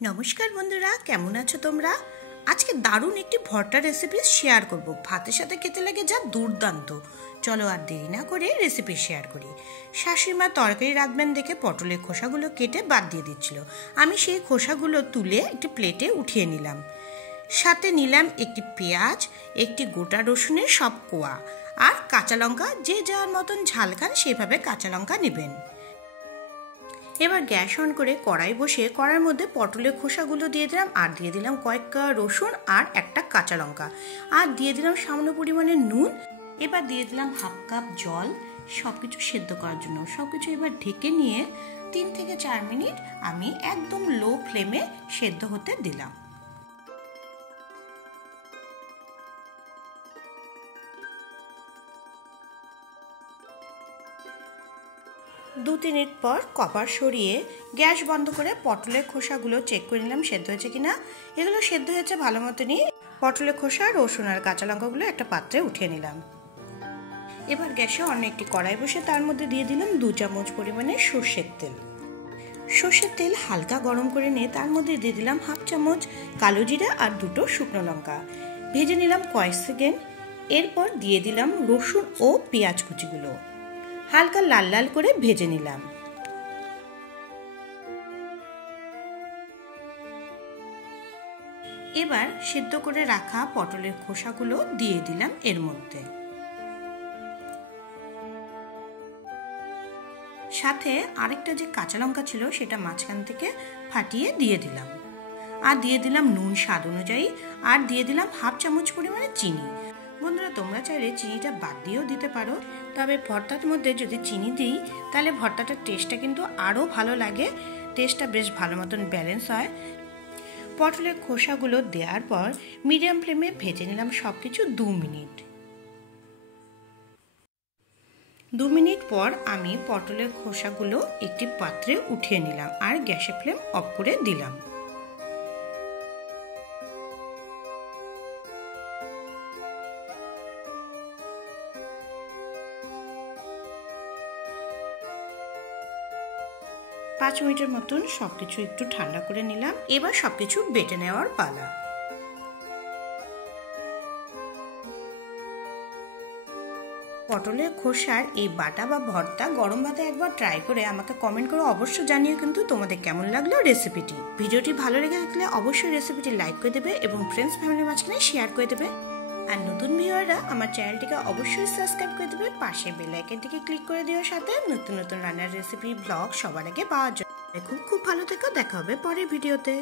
নমস্কার বন্ধুরা, কেমন আছো তোমরা? আজকে দারুণ একটি ভর্তা রেসিপি শেয়ার করব। ভাতের সাথে খেতে লাগে যা দুর্দান্ত। চলো আর দেরি না করে রেসিপি শেয়ার করি। শাশুড়িমা তরকারি রাঁধবেন দেখে পটলের খোসাগুলো কেটে বাদ দিয়ে দিচ্ছিল। আমি সেই খোসাগুলো তুলে একটি প্লেটে উঠিয়ে নিলাম। সাথে নিলাম একটি পেঁয়াজ, একটি গোটা রসুনের সব কোয়া আর কাঁচা লঙ্কা। যে যার মতন ঝাল খান সেভাবে কাঁচা লঙ্কা নেবেন। এবার গ্যাস অন করে কড়াই বসিয়ে কড়াইয়ের মধ্যে পটলের খোসাগুলো দিয়ে দিলাম, আর দিয়ে দিলাম কয়েক রসুন আর একটা কাঁচা লঙ্কা, আর দিয়ে দিলাম সামান্য পরিমাণে নুন। এবার দিয়ে দিলাম হাফ কাপ জল সব কিছু সেদ্ধ করার জন্য। সব কিছু এবার ঢেকে নিয়ে 3 থেকে 4 মিনিট আমি একদম লো ফ্লেমে সেদ্ধ হতে দিলাম। দু 3 মিনিট পর কভার সরিয়ে গ্যাস বন্ধ করে পটলের খোসাগুলো চেক করে নিলাম সেদ্ধ হয়েছে কিনা। এগুলো সেদ্ধ হয়েছে ভালো মতনই। পটলের খোসা, রসুন আর কাঁচা লঙ্কাগুলো একটা পাত্রে উঠিয়ে নিলাম। এবার গ্যাসে অন্য একটি কড়াই বসে তার মধ্যে দিয়ে দিলাম 2 চামচ পরিমাণে সর্ষের তেল। সর্ষের তেল হালকা গরম করে নিয়ে তার মধ্যে দিয়ে দিলাম হাফ চামচ কালো জিরা আর 2টো শুকনো লঙ্কা। ভেজে নিলাম কয়েক সেকেন্ড। এরপর দিয়ে দিলাম রসুন ও পেঁয়াজ কুচিগুলো হালকা লাল লাল করে ভেজে নিলাম। এবার সিদ্ধ করে রাখা পটলের খোসাগুলো দিয়ে দিলাম এর মধ্যে। সাথে আরেকটা যে কাঁচা লঙ্কা ছিল সেটা মাঝখান থেকে ফাটিয়ে দিয়ে দিলাম। আর দিয়ে দিলাম নুন স্বাদ অনুযায়ী, আর দিয়ে দিলাম হাফ চামচ পরিমাণে চিনি। বন্ধুরা, তোমরা চাইলে চিনিটা বাদ দিয়েও দিতে পারো, তবে ভর্তার মধ্যে যদি চিনি দিই তাহলে ভর্তাটার টেস্টটা কিন্তু আরও ভালো লাগে। টেস্টটা বেশ ভালো মতন ব্যালেন্স হয়। পটলের খোসাগুলো দেওয়ার পর মিডিয়াম ফ্লেমে ভেজে নিলাম সব কিছু 2 মিনিট। 2 মিনিট পর আমি পটলের খোসাগুলো একটি পাত্রে উঠিয়ে নিলাম আর গ্যাসের ফ্লেম অফ করে দিলাম। পাঁচ মিনিটের মতন সবকিছু একটু ঠান্ডা করে নিলাম। এবার সবকিছু বেটে নেওয়ার পালা। পটলের খোসার এই বাটা বা ভর্তা গরম ভাতে একবার ট্রাই করে আমাকে কমেন্ট করে অবশ্যই জানিও কিন্তু তোমাদের কেমন লাগলো রেসিপিটি। ভিডিওটি ভালো লেগে থাকলে অবশ্যই রেসিপিটি লাইক করে দেবে এবং ফ্রেন্ডস ফ্যামিলির মাঝখানে শেয়ার করে দেবে। আর নতুন ভিউয়াররা আমার চ্যানেলটিকে অবশ্যই সাবস্ক্রাইব করে দেবে। পাশে বেল আইকনটিকে ক্লিক করে দেওয়ার সাথে নতুন নতুন রান্নার রেসিপি ব্লগ সবার আগে পাওয়ার জন্য। খুব ভালো থেকো, দেখা হবে পরের ভিডিওতে।